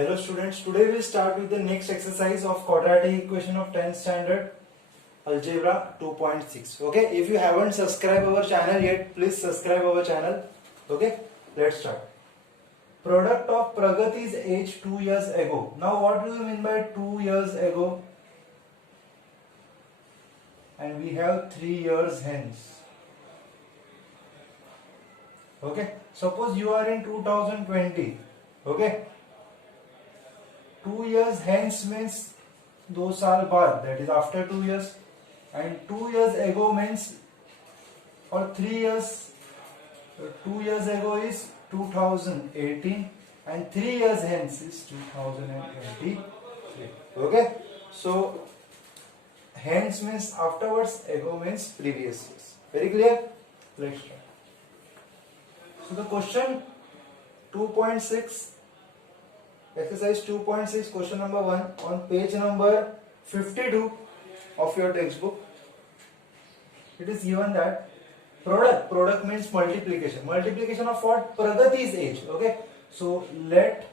Hello students, today we start with the next exercise of quadratic equation of 10th standard algebra 2.6. Okay, if you haven't subscribed our channel yet, please subscribe our channel. Okay, let's start. Product of Pragati's age 2 years ago. Now what do you mean by 2 years ago? And we have 3 years hence. Okay, suppose you are in 2020. Okay, 2 years hence means 2 साल बाद, that is after 2 years, and 2 years ago means, or 3 years, 2 years ago is 2018 and 3 years hence is 2023. Okay, so hence means afterwards, ago means previous years. Very clear? Let's try. So the question 2.6, exercise 2.6, question number 1 on page number 52 of your textbook. It is given that product means multiplication of what? Pragati's age. Okay, so let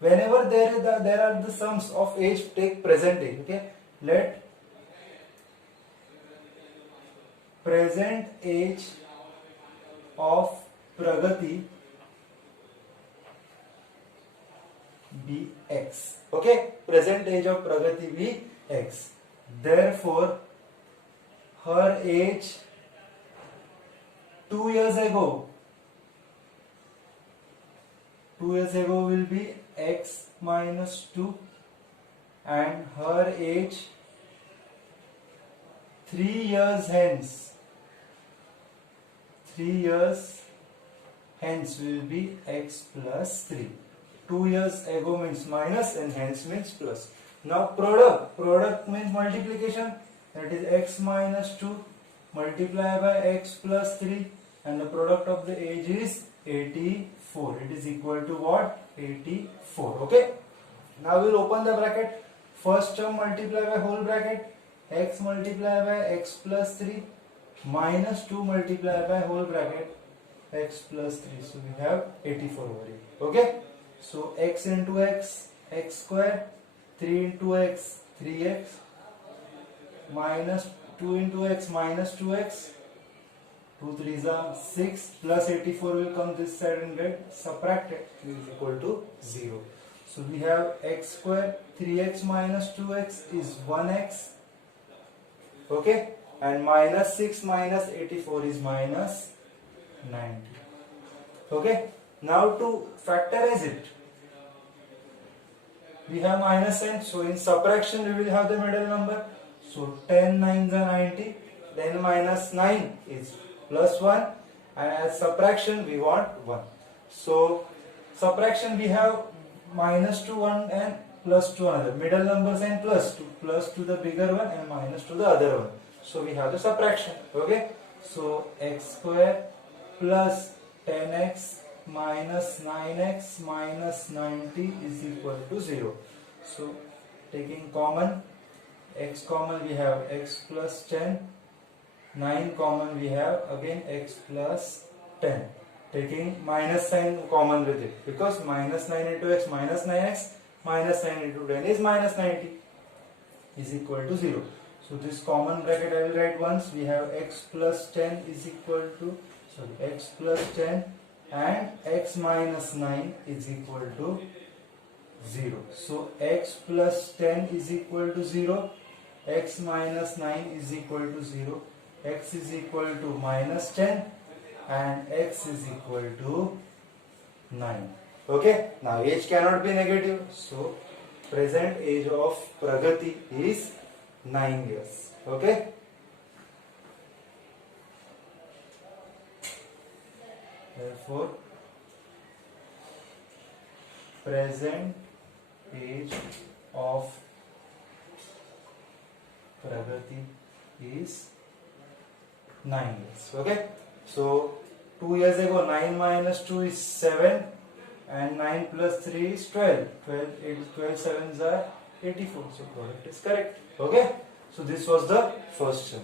whenever there are the sums of age, take present age. Okay, let present age of Pragati be x. Okay, present age of Pragati be x. Therefore, her age 2 years ago will be x minus 2, and her age 3 years hence will be x plus 3. 2 years ago means minus and hence means plus. Now product means multiplication, that is x minus 2 multiplied by x plus 3, and the product of the age is 84. It is equal to what? 84. Okay, now we will open the bracket. First term multiplied by whole bracket, x multiplied by x plus 3 minus 2 multiplied by whole bracket, x plus 3. So we have 84 over here. Okay, so x into x, x square, 3 into x, 3x, minus 2 into x, minus 2x, 2 3s are 6, plus 84 will come this side and get subtracted, is equal to 0. So we have x square, 3x minus 2x is 1x. Okay, and minus 6 minus 84 is minus 90. Okay, now to factorize it, we have minus sign, so in subtraction we will have the middle number. So 10 9s are 90, then minus 9 is plus 1, and as subtraction we want 1. So subtraction we have minus to 1 and plus to another, middle numbers and plus to the bigger one and minus to the other one. So we have the subtraction. Okay, so x square plus 10x minus 9x minus 90 is equal to 0. So taking common, x common we have x plus 10, 9 common we have again x plus 10. Taking minus sign common with it, because minus 9 into x minus 9x minus 9 into 10 is minus 90 is equal to 0. So this common bracket I will write once. We have x plus 10 is equal to, x plus 10 and x minus 9 is equal to 0. So x plus 10 is equal to 0, x minus 9 is equal to 0, x is equal to minus 10 and x is equal to 9. Okay, now age cannot be negative, so present age of Pragati is 9 years. Okay, therefore present age of Pragati is 9 years. Okay, so 2 years ago 9 minus 2 is 7 and 9 plus 3 is 12. 12 sevens are 84. So product is correct. Okay, so this was the first term.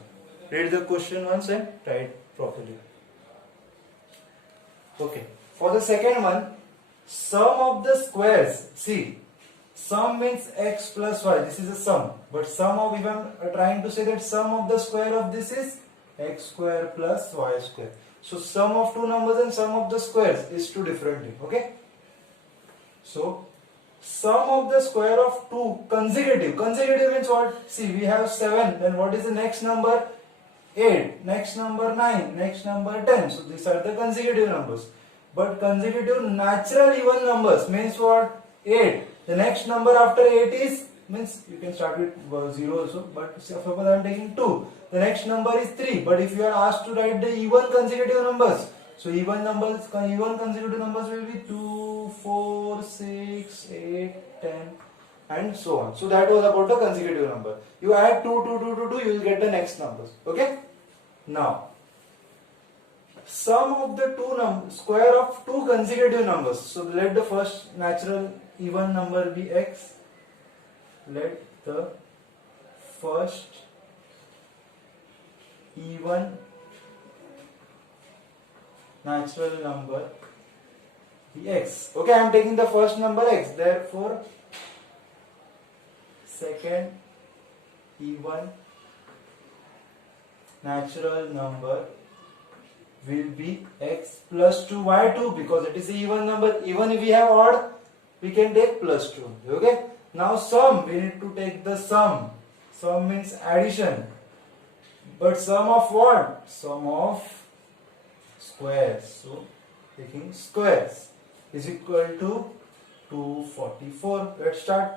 Read the question once and try it properly. Okay, for the second one, sum of the squares, see, sum means x plus y, this is a sum, but sum of, if I'm trying to say that sum of the square of this is x square plus y square. So sum of two numbers and sum of the squares is two different things, okay? So sum of the square of two consecutive means what? See, we have 7, then what is the next number? 8, next number 9, next number 10. So these are the consecutive numbers. But consecutive natural even numbers means what? 8. The next number after 8 is, means you can start with 0 also, but suppose I am taking 2. The next number is 3. But if you are asked to write the even consecutive numbers, so even consecutive numbers will be 2, 4, 6, 8, 10 and so on. So that was about the consecutive number. You add 2, 2, 2, 2, 2, you will get the next numbers. Okay? Now, sum of the square of two consecutive numbers. So let the first natural even number be x. Let the first even natural number be x. Okay, I am taking the first number x. Therefore, second even natural number will be x plus 2. Why 2? Because it is an even number. Even if we have odd, we can take plus 2. Okay. Now sum, we need to take the sum. Sum means addition. But sum of what? Sum of squares. So taking squares is equal to 244. Let's start.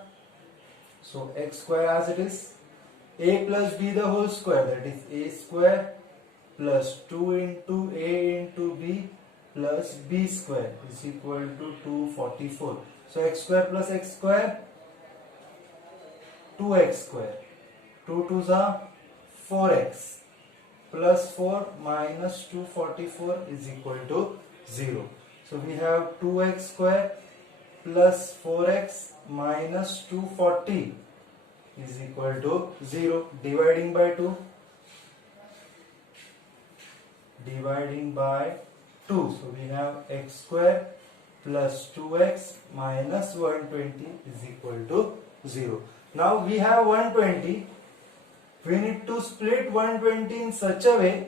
So x square as it is. A plus b the whole square, that is a square plus 2 into a into b plus b square is equal to 244. So x square plus x square, 2x square, 2 2s are 4x plus 4 minus 244 is equal to 0. So we have 2x square plus 4x minus 240 is equal to 0. Dividing by 2. Dividing by 2. So we have x square plus 2x minus 120 is equal to 0. Now we have 120. We need to split 120 in such a way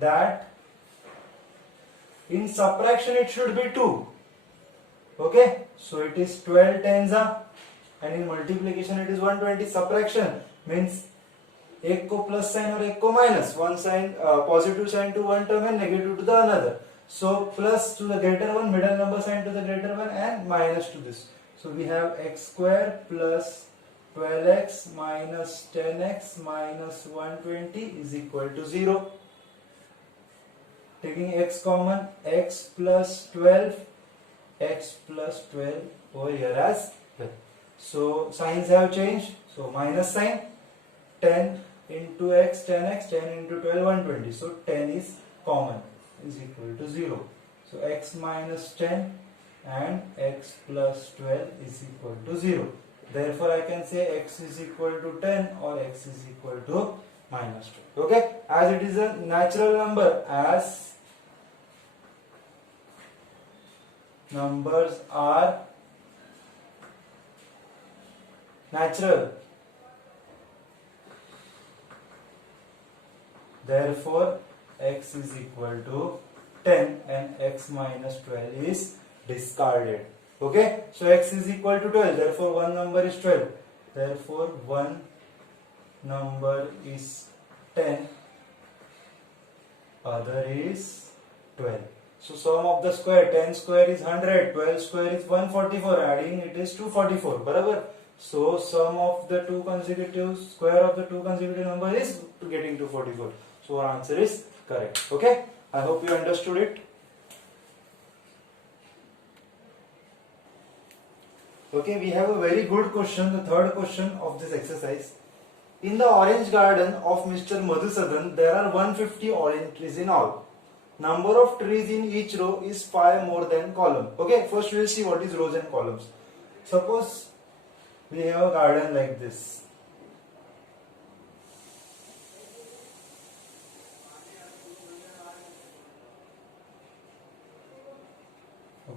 that in subtraction it should be 2. Okay. So it is 12 tens are, and in multiplication it is 120. Subtraction means एक को plus sign और एक को minus, one sine positive sign to one term and negative to the another. So plus to the greater one, middle number sign to the greater one, and minus to this. So we have x square plus 12x minus 10x minus 120 is equal to 0. Taking x common, x plus 12, x plus 12 over here as well. So signs have changed. So minus sign, 10 into x, 10x, 10 into 12, 120. So 10 is common, is equal to 0. So x minus 10 and x plus 12 is equal to 0. Therefore I can say x is equal to 10 or x is equal to minus 12. Okay, as it is a natural number, as numbers are natural, therefore x is equal to 10 and x minus 12 is discarded. Okay, so x is equal to 12, therefore one number is 12, therefore one number is 10, other is 12. So sum of the square, 10 square is 100, 12 square is 144, adding it is 244. Barabar? So sum of the two consecutive, square of the two consecutive number is getting 244. So our answer is correct. Okay, I hope you understood it. Okay, we have a very good question, the third question of this exercise. In the orange garden of Mr. Madhusudan, there are 150 orange trees in all. Number of trees in each row is 5 more than column. Okay, first we will see what is rows and columns. Suppose we have a garden like this.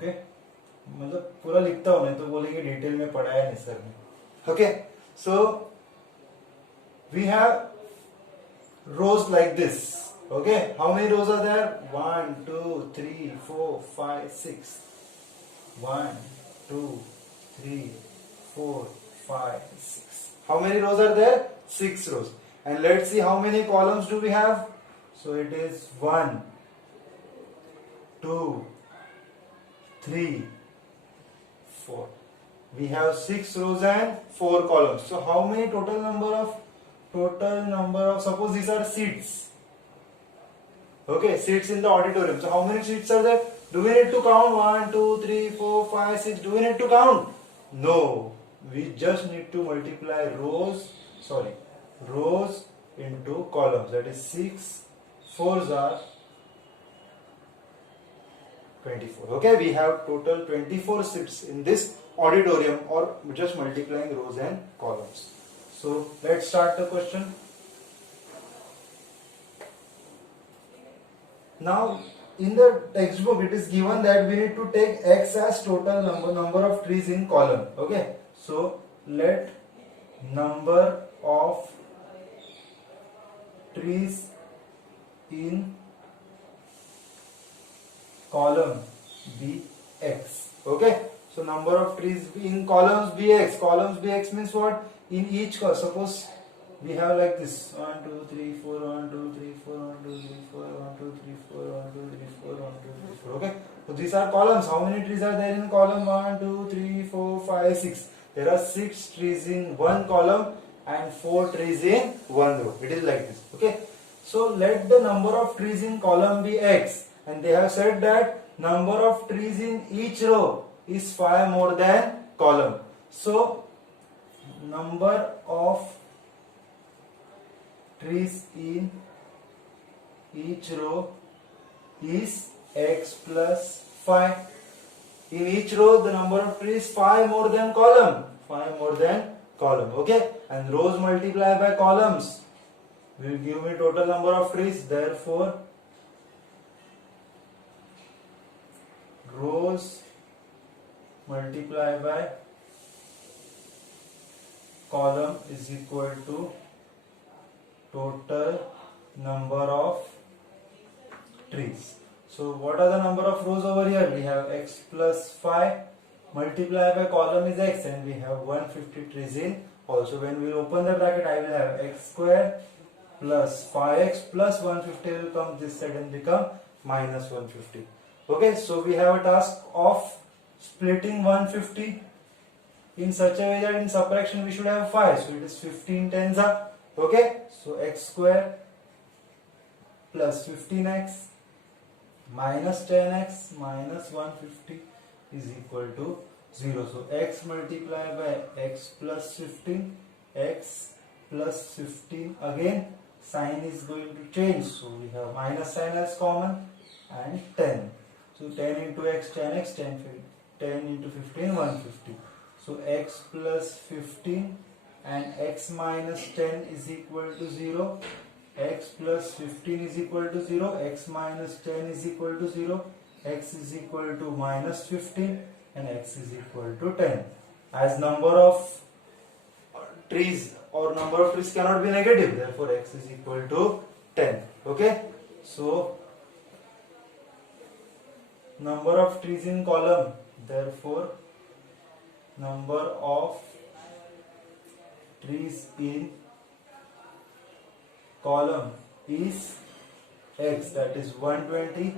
Okay मतलब पूरा लिखता हूं, नहीं तो बोलेंगे detail में पढ़ाया नहीं सर ने. Okay so we have rows like this. Okay, how many rows are there? 1 2 3 4 5 6. 1 2 3 4 5 6. How many rows are there? 6 rows. And let's see how many columns do we have. So it is 1 2 3 4. We have 6 rows and 4 columns. So how many total number of suppose these are seats. Okay, seats in the auditorium. So how many seats are there? Do we need to count 1 2 3 4 5 6? Do we need to count? No, we just need to multiply rows into columns. That is 6 4s are 24. Okay, we have total 24 seats in this auditorium, or just multiplying rows and columns. So let's start the question. Now in the textbook it is given that we need to take x as total number of trees in column. Okay, so let number of trees in column be x. Okay, so number of trees in columns be x. Columns be x means what? In each column, suppose we have like this 1 2 3 4 1 2 3 4 1 2 3 4 1 2 3 4 1 2 3 4 1 2 3 4. Okay, so these are columns. How many trees are there in column? 1 2 3 4 5 6. There are 6 trees in one column and 4 trees in one row. It is like this. Okay, so let the number of trees in column be x, and they have said that number of trees in each row is 5 more than column. So number of trees in each row is x plus 5. In each row the number of trees 5 more than column. 5 more than column. Okay, and rows multiplied by columns will give me total number of trees. Therefore rows multiplied by column is equal to total number of trees. So what are the number of rows over here? We have x plus 5 multiplied by column is x, and we have 150 trees in. Also when we open the bracket, I will have x square plus 5x plus 150 will come this side and become minus 150. Okay, so we have a task of splitting 150 in such a way that in subtraction we should have 5. So it is 15 tens are. Okay, so x square plus 15x minus 10x minus 150 is equal to 0. So x multiplied by x plus 15, x plus 15 again, sign is going to change. So we have minus sign as common and 10. So 10 into x 10x, 10 into 15 150. So x plus 15 and x minus 10 is equal to 0. X plus 15 is equal to 0. X minus 10 is equal to 0. X is equal to minus 15 and x is equal to 10. As number of trees or number of trees cannot be negative, therefore x is equal to 10. Okay, so number of trees in column, therefore number of trees in column is x, that is 120,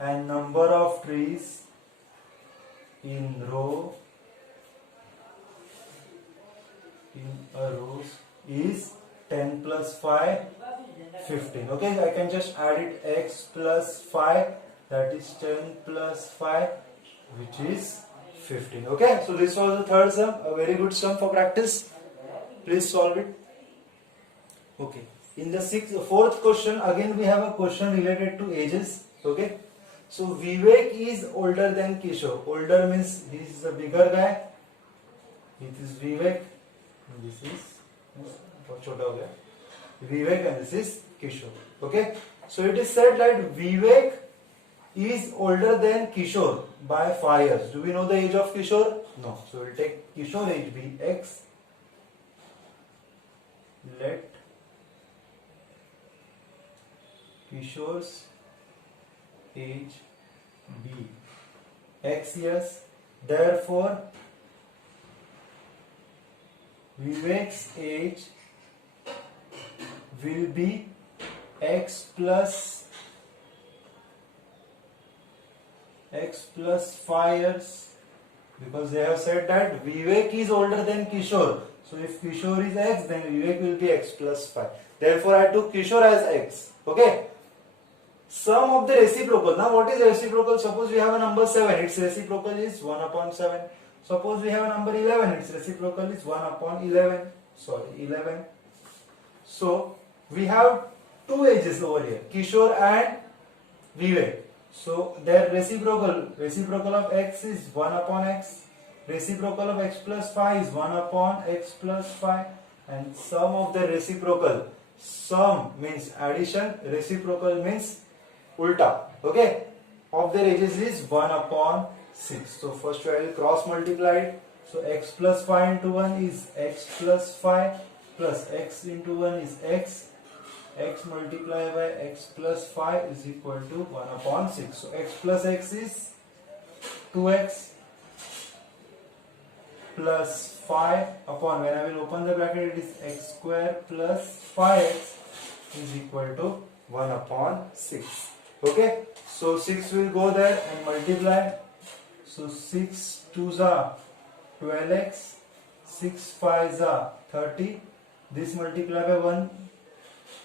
and number of trees in row is 10 plus 5 15. Okay, I can just add it, x plus 5, that is 10 plus 5, which is 15. Okay, so this was the third sum, a very good sum for practice. Please solve it. Okay, in the fourth question, again we have a question related to ages. Okay, so Vivek is older than Kishore. Older means he is a bigger guy. It is Vivek. This is Vivek and this is Kishore. Okay, so it is said that Vivek is older than Kishore by 5 years. Do we know the age of Kishore? No. So we'll take Kishore age be X. Let Kishore's age be X years. Therefore, Vivek's age will be X plus 5 years, because they have said that Vivek is older than Kishore. So if Kishore is X, then Vivek will be X plus 5. Therefore, I took Kishore as X. Okay. Sum of the reciprocal. Now what is reciprocal? Suppose we have a number 7. Its reciprocal is 1 upon 7. Suppose we have a number 11. Its reciprocal is 1 upon 11. Sorry, 11. So we have two ages over here, Kishore and Vivek. So their reciprocal of X is 1 upon X. Reciprocal of X plus 5 is 1 upon X plus 5. And sum of the reciprocal. Sum means addition. Reciprocal means ulta. Okay. Of their ages is 1 upon 6. So first I will cross multiply it. So X plus 5 into 1 is X plus 5 plus X into 1 is X. X multiplied by X plus 5 is equal to 1 upon 6. So X plus X is 2X plus 5 upon, when I will open the bracket, it is X square plus 5X is equal to 1 upon 6. Okay. So 6 will go there and multiply. So 6 2s are 12X, 6 5s are 30. This multiplied by 1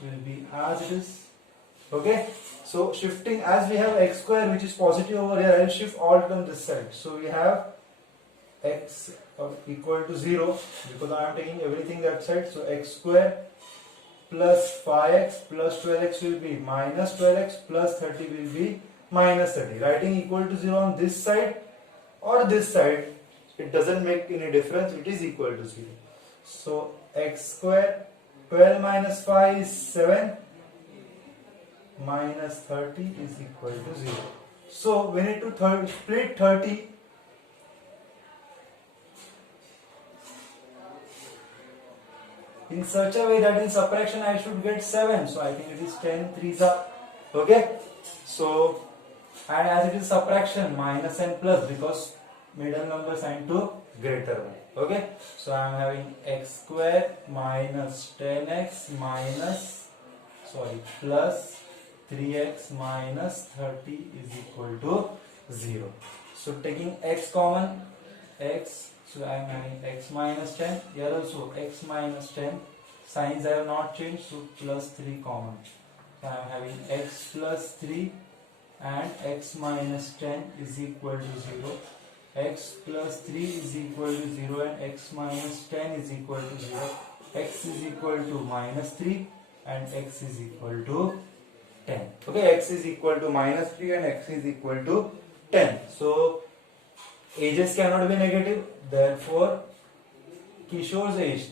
will be as it is. Okay. So shifting, as we have X square which is positive over here, I will shift all on this side. So we have X equal to 0 because I am taking everything that side. So X square plus 5X plus 12X will be minus 12X plus 30 will be minus 30. Writing equal to 0 on this side or this side, it doesn't make any difference. It is equal to 0. So X square 12 minus 5 is 7 minus 30 is equal to 0. So we need to split 30 in such a way that in subtraction I should get 7. So I think it is 10 3s are. Okay. So, and as it is subtraction, minus and plus, because middle number signed to greater one. Okay. So I am having X square minus 10X plus 3X minus 30 is equal to 0. So taking X common, X, so I am having X minus 10, here also X minus 10, signs I have not changed, so plus 3 common. So I am having X plus 3 and X minus 10 is equal to 0. X plus 3 is equal to 0 and X minus 10 is equal to 0. X is equal to minus 3 and X is equal to 10. Okay, X is equal to minus 3 and X is equal to 10. So ages cannot be negative, therefore Kishore's age,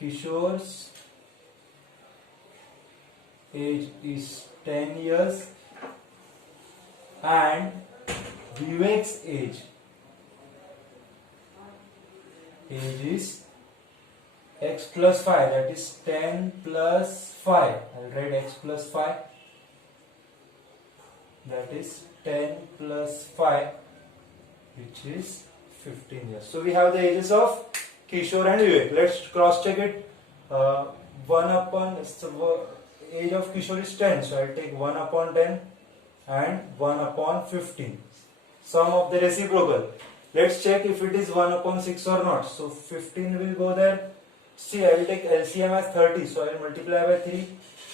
Kishore's age is 10 years and Vivek's age is X plus 5, that is 10 plus 5. I will write X plus 5, that is 10 plus 5, which is 15 years. So we have the ages of Kishore and Vivek. Let's cross check it. 1 upon age of Kishore is 10, so I will take 1 upon 10 and 1 upon 15. Sum of the reciprocal. Let's check if it is 1 upon 6 or not. So 15 will go there. See, I will take LCM as 30, so I will multiply by 3.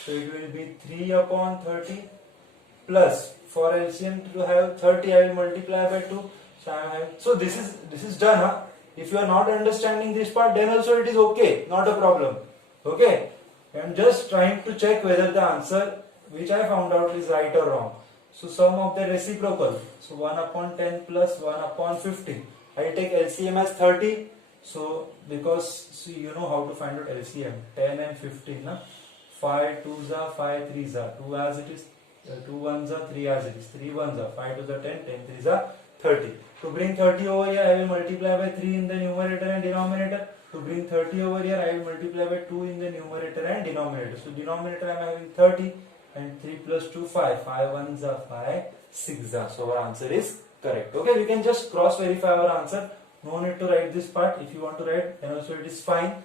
So it will be 3 upon 30 plus, for LCM to have 30, I will multiply by 2. So this is done. Huh? If you are not understanding this part, then also it is okay, not a problem. Okay, I am just trying to check whether the answer which I found out is right or wrong. So sum of the reciprocal. So 1 upon 10 plus 1 upon 15. I will take LCM as 30. So because see, you know how to find out LCM, 10 and 15. Na? 5 2s are 5 3s are 2 as it is, 2 1s are 3 as it is, 3 1s are 5 2s are 10, 10 3s are 30. To bring 30 over here, I will multiply by 3 in the numerator and denominator. To bring 30 over here, I will multiply by 2 in the numerator and denominator. So denominator I am having 30 and 3 plus 2 5. 5 1s are 5, 6 are. So our answer is correct. Okay, we can just cross verify our answer. No need to write this part. If you want to write, then also it is fine.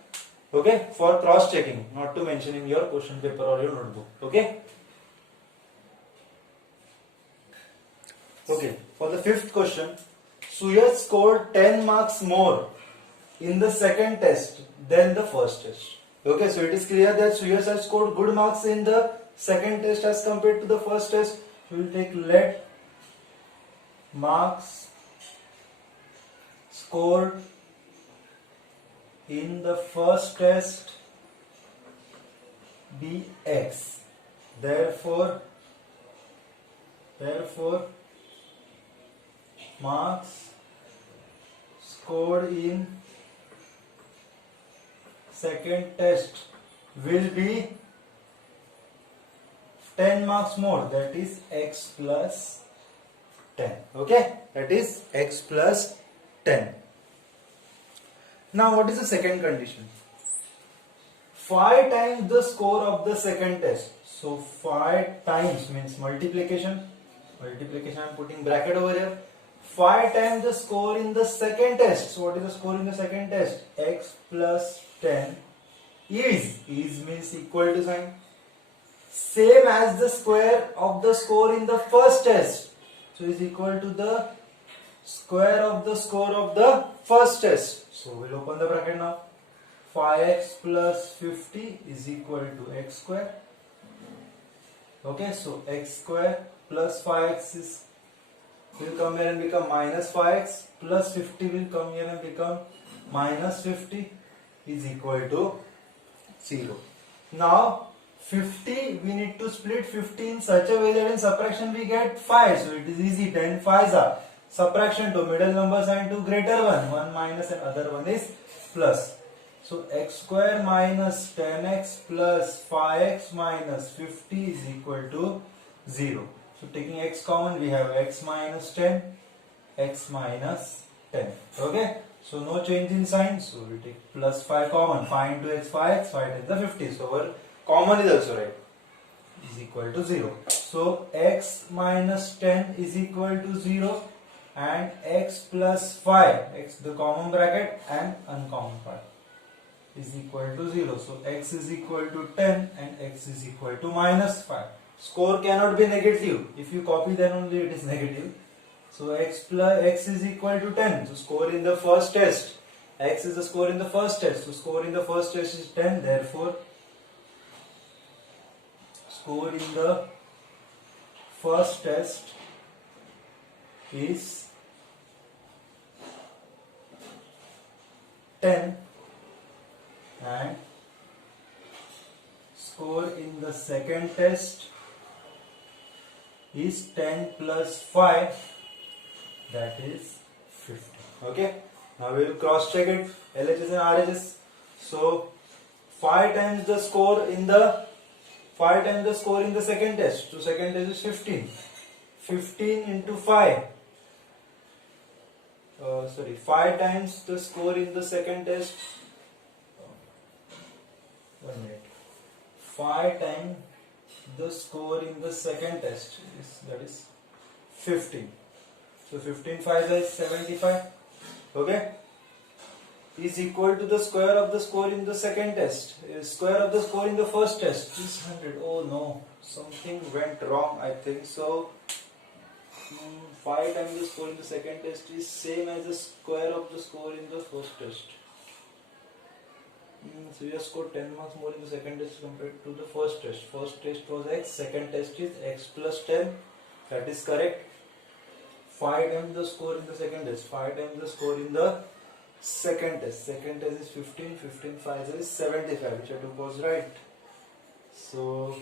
Okay, for cross checking, not to mention in your question paper or your notebook. Okay. Okay, for the fifth question, Suyat scored 10 marks more in the second test than the first test. Okay, so it is clear that Suyat has scored good marks in the second test as compared to the first test. We will take let marks scored in the first test be X. Therefore marks scored in second test will be 10 marks more, that is X plus 10. Okay, that is X plus 10. Now what is the second condition? 5 times the score of the second test. So 5 times means multiplication. I am putting bracket over here. 5 times the score in the second test. So what is the score in the second test? X plus 10 is means equal to sign. Same as the square of the score in the first test. So is equal to the square of the score of the first test. So we'll open the bracket now. 5x plus 50 is equal to x square. Okay, so x square plus 5x will come here and become minus 5x plus 50 will come here and become minus 50 is equal to 0. Now 50 we need to split 50 in such a way that in subtraction we get 5. So it is easy. 10 5s are subtraction to middle number sign to greater one. One minus and other one is plus. So x square minus 10x plus 5x minus 50 is equal to 0. So taking x common, we have x minus 10, x minus 10. Okay. So no change in sign. So we take plus 5 common. 5 into x 5x, 5 times the 50. So our common is also right. Is equal to 0. So x minus 10 is equal to 0 and x plus 5, x the common bracket and uncommon part is equal to 0. So x is equal to 10 and x is equal to minus 5. Score cannot be negative. If you copy then only it is negative. So x is equal to 10. So score in the first test. X is the score in the first test. So score in the first test is 10. Therefore score in the first test is 10 and score in the second test is 10 plus 5, that is 50. Okay, now we will cross check it, LHS and RHS. So 5 times the score in the second test. So second test is 15. 15 into 5. 5 times the score in the second test. 1 minute. 5 times the score in the second test is, that is 15. So 15 5 is 75. Okay. Is equal to the square of the score in the second test. Square of the score in the first test is 100. Oh no, something went wrong, I think so. 5 times the score in the second test is same as the square of the score in the first test. So you have scored 10 marks more in the second test compared to the first test. First test was x, second test is x plus 10. That is correct. 5 times the score in the second test. 5 times the score in the second test. Second test is 15. 15 5 is 75, which I took was right. So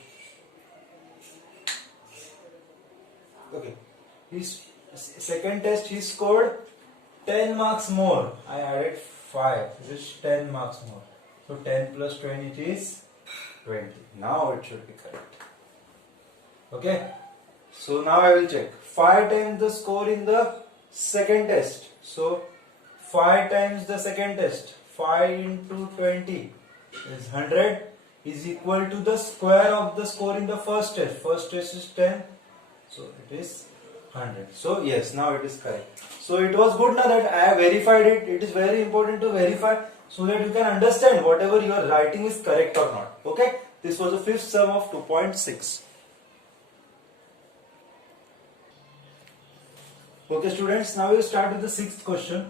okay. His second test he scored 10 marks more. I added 5. This is 10 marks more. So 10 plus 20 is 20. Now it should be correct. Okay. So now I will check. 5 times the score in the second test. So 5 times the second test. 5 into 20 is 100 is equal to the square of the score in the first test. First test is 10. So it is 100. So yes, now it is correct. So it was good now that I have verified it. It is very important to verify so that you can understand whatever you are writing is correct or not. Okay. This was the fifth sum of 2.6. Okay students, now we will start with the sixth question.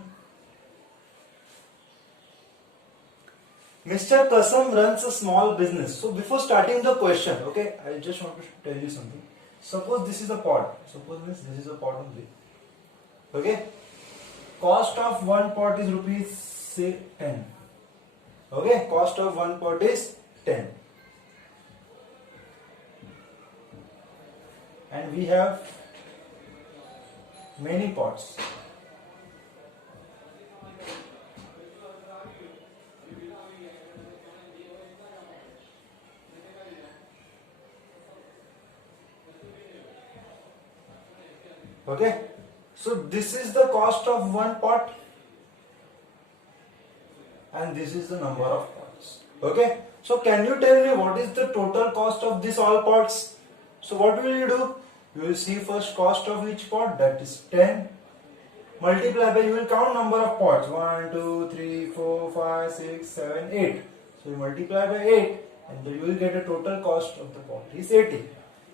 Mr. Kasam runs a small business. So before starting the question, okay, I just want to tell you something. Suppose this is a pot. Suppose this is a pot only. Okay. Cost of one pot is rupees say 10. Okay. Cost of one pot is 10. And we have many pots. Okay, so this is the cost of one pot and this is the number of pots. Okay, so can you tell me what is the total cost of this all pots? So what will you do? You will see first cost of each pot, that is 10. Multiply by, you will count number of pots, 1, 2, 3, 4, 5, 6, 7, 8. So you multiply by 8 and you will get a total cost of the pot is 80.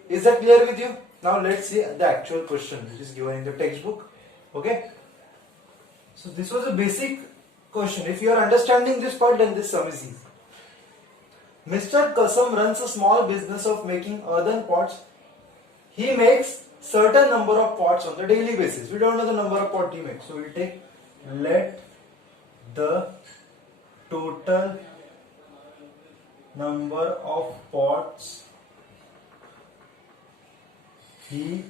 Is that clear with you? Now let's see the actual question which is given in the textbook. Okay. So this was a basic question. If you are understanding this part, then this sum is easy. Mr. Kasam runs a small business of making earthen pots. He makes certain number of pots on the daily basis. We don't know the number of pots he makes. So we'll take let the total number of pots he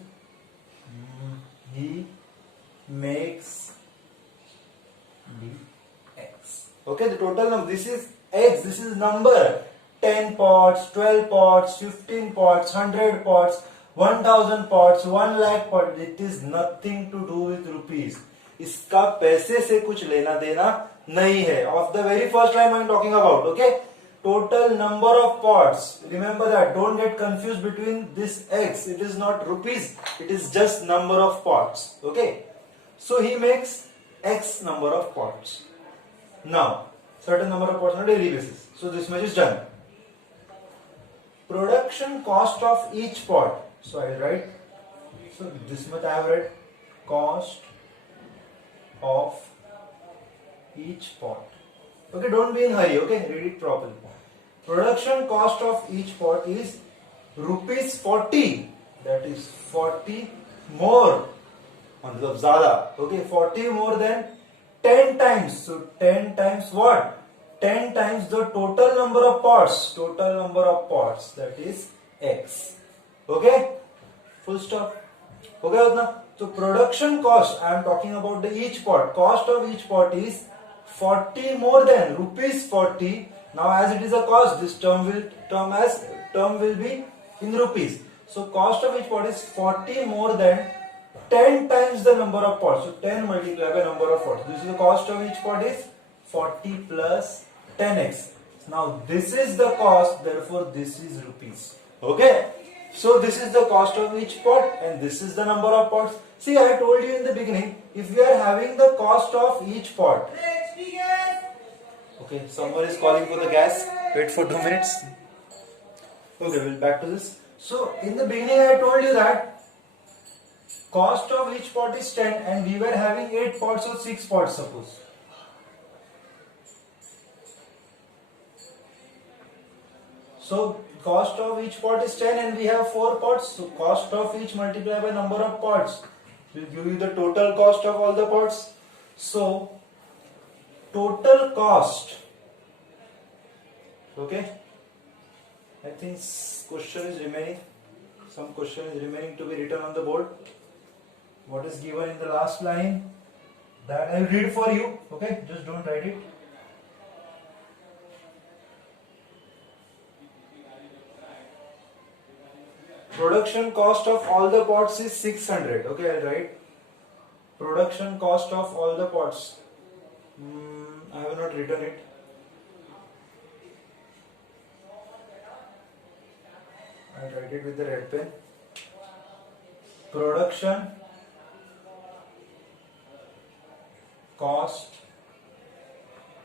makes be x. Okay, the total number, this is x, this is number. 10 pots, 12 pots, 15 pots, 100 pots, 1000 pots, 1 lakh pots. It is nothing to do with rupees. इसका पैसे से कुछ लेना देना नहीं है. Of the very first line I am talking about. Okay, total number of pots. Remember that. Don't get confused between this x. It is not rupees. It is just number of pots. Okay. So he makes x number of pots. Now, certain number of pots on a daily basis. So this much is done. Production cost of each pot. So I will write. So this much I have read. Cost of each pot. Okay, don't be in hurry. Okay, read it properly. Production cost of each pot is rupees 40. That is 40 more. मतलब ज़्यादा. Okay, 40 more than 10 times. So 10 times what? 10 times the total number of pots. Total number of pots. That is x. Okay. Full stop. Okay, Udna? So production cost. I am talking about the each pot. Cost of each pot is 40 more than rupees 40. Now as it is a cost, this term will be in rupees. So cost of each pot is 40 more than 10 times the number of pots. So 10 multiplied by number of pots. This is the cost of each pot is 40 plus 10x. Now this is the cost, therefore this is rupees. Okay. So this is the cost of each pot and this is the number of pots. See, I told you in the beginning, if we are having the cost of each pot. Okay, someone is calling for the gas. Wait for 2 minutes. Okay, we'll back to this. So in the beginning I told you that cost of each pot is 10 and we were having 8 pots or 6 pots suppose. So cost of each pot is 10 and we have 4 pots. So cost of each multiplied by number of pots will give you the total cost of all the pots. So total cost. Okay. I think question is remaining. Some question is remaining to be written on the board. What is given in the last line? That I will read for you. Okay. Just don't write it. Production cost of all the pots is 600. Okay, I'll write production cost of all the pots. I have not written it. I'll write it with the red pen. Production cost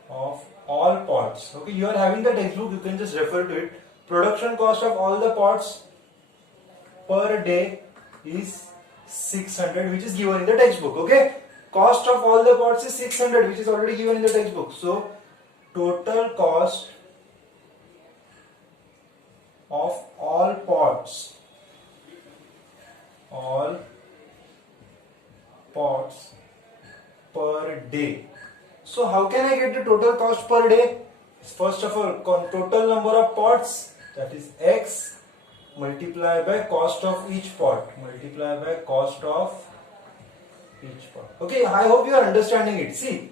of all pots. Okay, you are having the textbook, you can just refer to it. Production cost of all the pots per day is 600, which is given in the textbook. Okay, cost of all the pots is 600, which is already given in the textbook. So total cost of all pots per day. So how can I get the total cost per day? First of all, total number of pots, that is X, multiply by cost of each pot. Okay, I hope you are understanding it. See,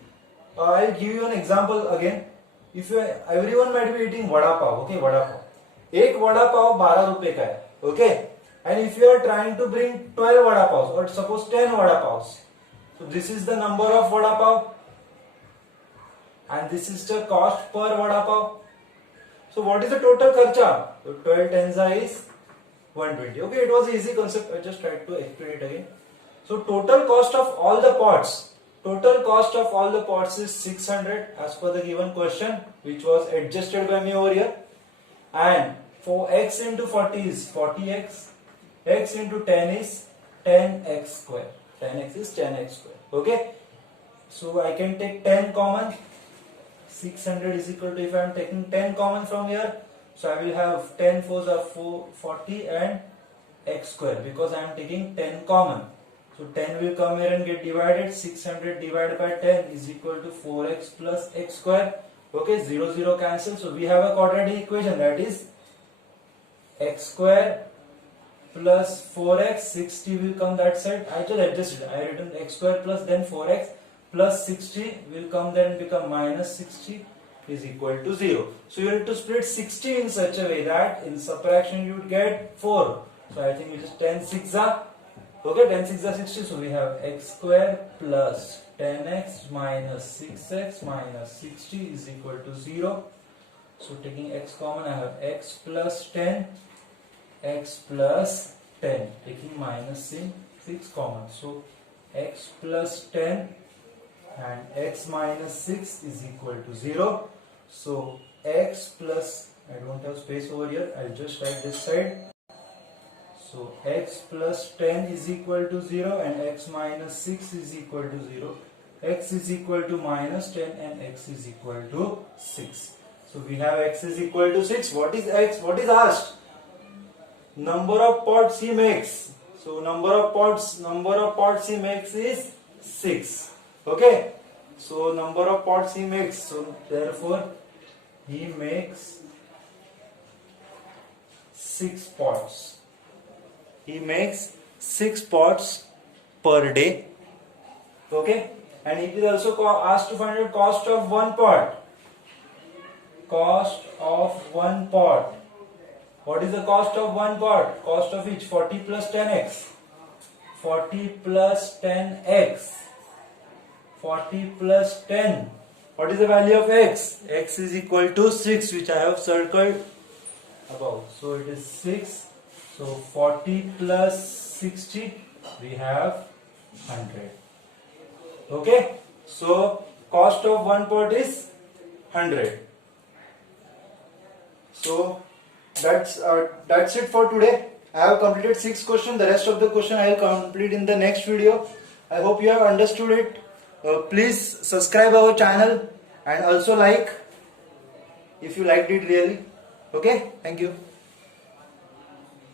I'll give you an example again. If everyone might be eating vada pav, okay, vada pav. एक वड़ा पाव 12 रुपए का है, okay? And if you are trying to bring 12 vada pavs or suppose 10 vada pavs, so this is the number of vada pav and this is the cost per vada pav. So what is the total kharcha? So 12 tenza is 120. Okay, it was an easy concept. I just tried to explain it again. So total cost of all the pots. Total cost of all the pots is 600 as per the given question, which was adjusted by me over here. And for x into 40 is 40x. X into 10 is 10x square. 10x is 10x square. Okay. So I can take 10 common. 600 is equal to, if I am taking 10 common from here, so I will have 10 fours are 40 and x square, because I am taking 10 common. So 10 will come here and get divided. 600 divided by 10 is equal to 4x plus x square. Okay, 0 0 cancel. So we have a quadratic equation, that is x square plus 4x. 60 will come that side. I just adjusted. I written x square plus then 4x plus 60 will come there and become minus 60 is equal to 0. So you need to split 60 in such a way that in subtraction you would get 4. So I think it is 10 6 are. Okay, 10 6 are 60. So we have x square plus 10x minus 6x minus 60 is equal to 0. So taking x common, I have x plus 10, x plus 10. Taking minus in 6 common. So x plus 10 and x minus 6 is equal to 0. So x plus, I don't have space over here, I'll just write this side. So x plus 10 is equal to 0 and x minus 6 is equal to 0. X is equal to minus 10 and x is equal to 6. So we have x is equal to 6. What is x? What is asked? Number of pots he makes. So number of pots he makes is 6. Okay. So number of pots he makes. So therefore he makes 6 pots. He makes 6 pots per day. Okay. And it is also asked to find out cost of one pot. Cost of one pot. What is the cost of one pot? Cost of each 40 plus 10x. 40 plus 10x. 40 plus 10. What is the value of x? X is equal to 6, which I have circled above. So it is 6. So 40 plus 60, we have 100. Okay. So cost of one pot is 100. So that's it for today. I have completed 6 questions. The rest of the question I will complete in the next video. I hope you have understood it. Please subscribe our channel and also like if you liked it really. Okay, thank you.